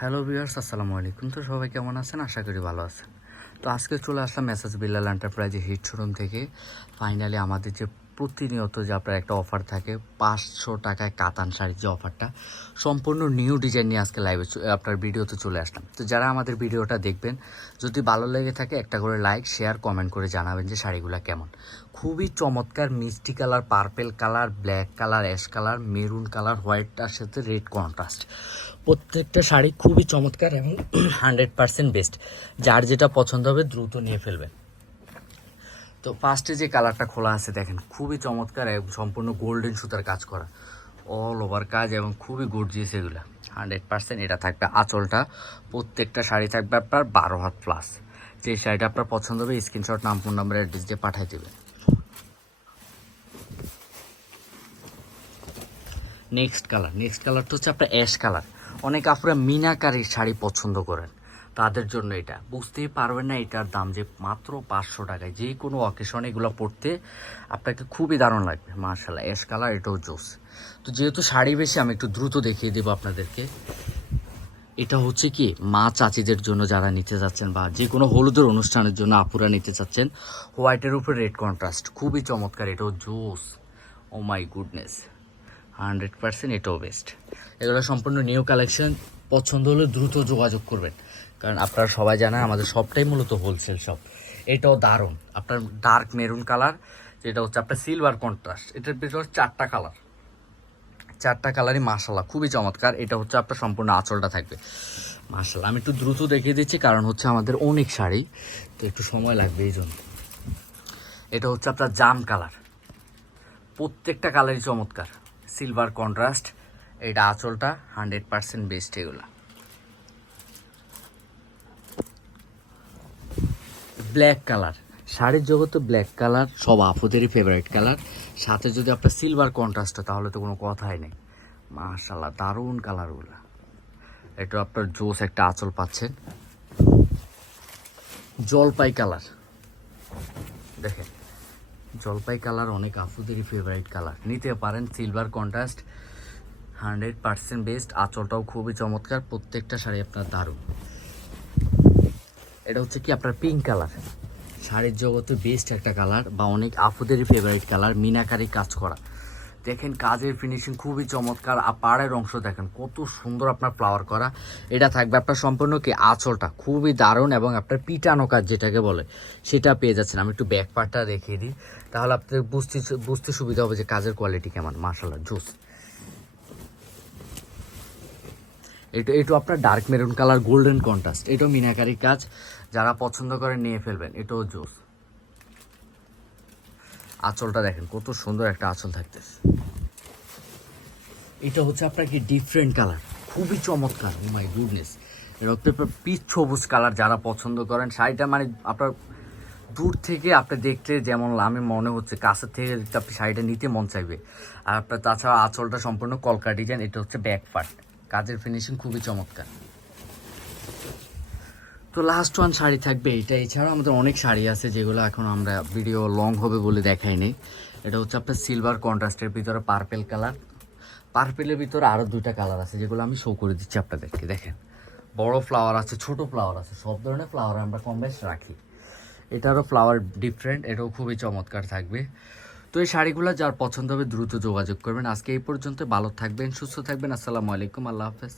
Hello viewers, আসসালামু আলাইকুম। তো সবাই কেমন আছেন? আশা করি ভালো আছেন। তো আজকে চলে আসলাম মেসাজ বিল্লাল এন্টারপ্রাইজে হিট শোরুম থেকে। ফাইনালি আমাদের যে প্রতিনিয়ত যে আপনার একটা অফার থাকে, পাঁচশো টাকায় কাতান শাড়ির যে অফারটা সম্পূর্ণ নিউ ডিজাইন নিয়ে আজকে লাইভে আপনার ভিডিওতে চলে আসলাম। তো যারা আমাদের ভিডিওটা দেখবেন, যদি ভালো লেগে থাকে, একটা করে লাইক শেয়ার কমেন্ট করে জানাবেন যে শাড়িগুলো কেমন। খুবই চমৎকার মিষ্টি colour purple colour black colour ash colour maroon colour হোয়াইটটার সাথে রেড কন্ট্রাস্ট প্রত্যেকটা শাড়ি খুবই চমৎকার এবং হান্ড্রেড পার্সেন্ট বেস্ট যার যেটা পছন্দ হবে দ্রুত নিয়ে ফেলবেন। তো ফার্স্টে যে কালারটা খোলা আছে দেখেন, খুবই চমৎকার এবং সম্পূর্ণ গোল্ডেন সুতার কাজ করা। অল ওভার কাজ এবং খুবই গর্জিয়াস এগুলো। হান্ড্রেড পার্সেন্ট এটা থাকবে আঁচলটা। প্রত্যেকটা শাড়ি থাকবে আপনার বারো হাত প্লাস যে শাড়িটা আপনার পছন্দ হবে স্ক্রিনশট নাম ফোন নাম্বার অ্যাড্রেস দিয়ে পাঠাই দেবেন। নেক্সট কালার নেক্সট কালারটা হচ্ছে আপনার অ্যাশ কালার অনেক আপনারা মিনাকারির শাড়ি পছন্দ করেন। তাদের জন্য এটা। বুঝতেই পারবেন না এটার দাম যে মাত্র পাঁচশো টাকায়। যে কোনো অকেশনে এগুলো পড়তে আপনাকে খুবই দারুণ লাগবে মার্শাল্লাহ অ্যাশ কালার এটাও জোস তো যেহেতু শাড়ি বেশি, আমি একটু দ্রুত দেখিয়ে দেবো আপনাদেরকে। এটা হচ্ছে কি, মা চাচিদের জন্য যারা নিতে যাচ্ছেন বা যে কোনো হলুদের অনুষ্ঠানের জন্য আপুরা নিতে চাচ্ছেন, হোয়াইটের উপর রেড কন্ট্রাস্ট খুবই চমৎকার, এটাও জোস oh my goodness hundred percent এটাও বেস্ট এগুলো সম্পূর্ণ নিউ কালেকশন পছন্দ হলে দ্রুত যোগাযোগ করবেন। কারণ আপনারা সবাই জানেন আমাদের সবটাই মূলত হোলসেল শপ এটাও দারুণ। আপনার ডার্ক মেরুন কালার যেটা হচ্ছে আপনার সিলভার কন্ট্রাস্ট এটার ভিতর চারটা কালার চারটা কালারই মাসাল্লাহ খুবই চমৎকার। এটা হচ্ছে আপনার সম্পূর্ণ আঁচলটা থাকবে। মাসাল্লাহ আমি একটু দ্রুত দেখিয়ে দিচ্ছি, কারণ হচ্ছে আমাদের অনেক শাড়ি, তো একটু সময় লাগবে এই জন্য। এটা হচ্ছে আপনার জাম কালার প্রত্যেকটা কালারই চমৎকার। সিলভার কন্ট্রাস্ট এটা আঁচলটা হান্ড্রেড পার্সেন্ট বেস্ট এগুলা। ব্ল্যাক কালার শাড়ির জগতে ব্ল্যাক কালার সব আপুদেরই ফেভারিট কালার সাথে যদি আপনার সিলভার কন্ট্রাস্ট হয়, তাহলে তো কোনো কথাই নেই। মাশাল্লাহ দারুণ কালারগুলো এটা আপনার জোস একটা আঁচল পাচ্ছেন। জলপাই কালার দেখেন, জলপাই কালার অনেক আপুদেরই ফেভারিট কালার নিতে পারেন silver contrast hundred percent best আঁচলটাও খুবই চমৎকার, প্রত্যেকটা শাড়ি আপনার দারুণ। এটা হচ্ছে কি আপনার পিঙ্ক কালার শাড়ির জগতে বেস্ট একটা কালার বা অনেক আপুদেরই ফেভারিট কালার মিনাকারি কাজ করা। দেখেন কাজের ফিনিশিং খুবই চমৎকার, আর পাড়ের অংশ দেখেন কত সুন্দর আপনার ফ্লাওয়ার করা। এটা থাকবে আপনার সম্পূর্ণ কি আঁচলটা, খুবই দারুণ এবং আপনার পিটানো কাজ যেটাকে বলে, সেটা পেয়ে যাচ্ছেন। আমি একটু ব্যাক পার্টটা রেখে দিই, তাহলে আপনাদের বুঝতে বুঝতে সুবিধা হবে যে কাজের কোয়ালিটি কেমন মার্শাল্লাহ জুস। এটা এটু আপনার dark maroon colour golden contrast এটাও মিনাকারি কাজ। যারা পছন্দ করে নিয়ে ফেলবেন। এটাও জোস। আঁচলটা দেখেন, কত সুন্দর একটা আঁচল থাকতেছে। এটা হচ্ছে আপনার কি ডিফারেন্ট কালার খুবই চমৎকার। ও মাই গুডনেস হচ্ছে পিচ সবুজ কালার যারা পছন্দ করেন, শাড়িটা মানে আপনার দূর থেকে আপনি দেখলে যেমন আমি মনে হচ্ছে কাছের থেকে আপনি শাড়িটা নিতে মন চাইবে। আর আপনার তাছাড়া আঁচলটা সম্পূর্ণ কলকা ডিজাইন এটা হচ্ছে ব্যাক পার্ট কাজের ফিনিশিং খুবই চমৎকার। তো লাস্ট ওয়ান শাড়ি থাকবে এটা। এছাড়াও আমাদের অনেক শাড়ি আছে যেগুলো এখন আমরা ভিডিও লং হবে বলে দেখাই নেই। এটা হচ্ছে আপনার সিলভার কন্ট্রাস্টের ভিতরে পার্পেল কালার পার্পেলের ভিতরে আরও দুইটা কালার আছে যেগুলো আমি শো করে দিচ্ছি আপনাদেরকে, দেখেন। বড় ফ্লাওয়ার আছে, ছোট ফ্লাওয়ার আছে, সব ধরনের ফ্লাওয়ার আমরা কম বেশ রাখি। এটারও ফ্লাওয়ার ডিফারেন্ট এটাও খুবই চমৎকার থাকবে। তো এই শাড়িগুলো যার পছন্দ হবে দ্রুত যোগাযোগ করবেন। আজকে এই পর্যন্ত ভালো থাকবেন, সুস্থ থাকবেন। আসসালামু আলাইকুম। আল্লাহ হাফেজ।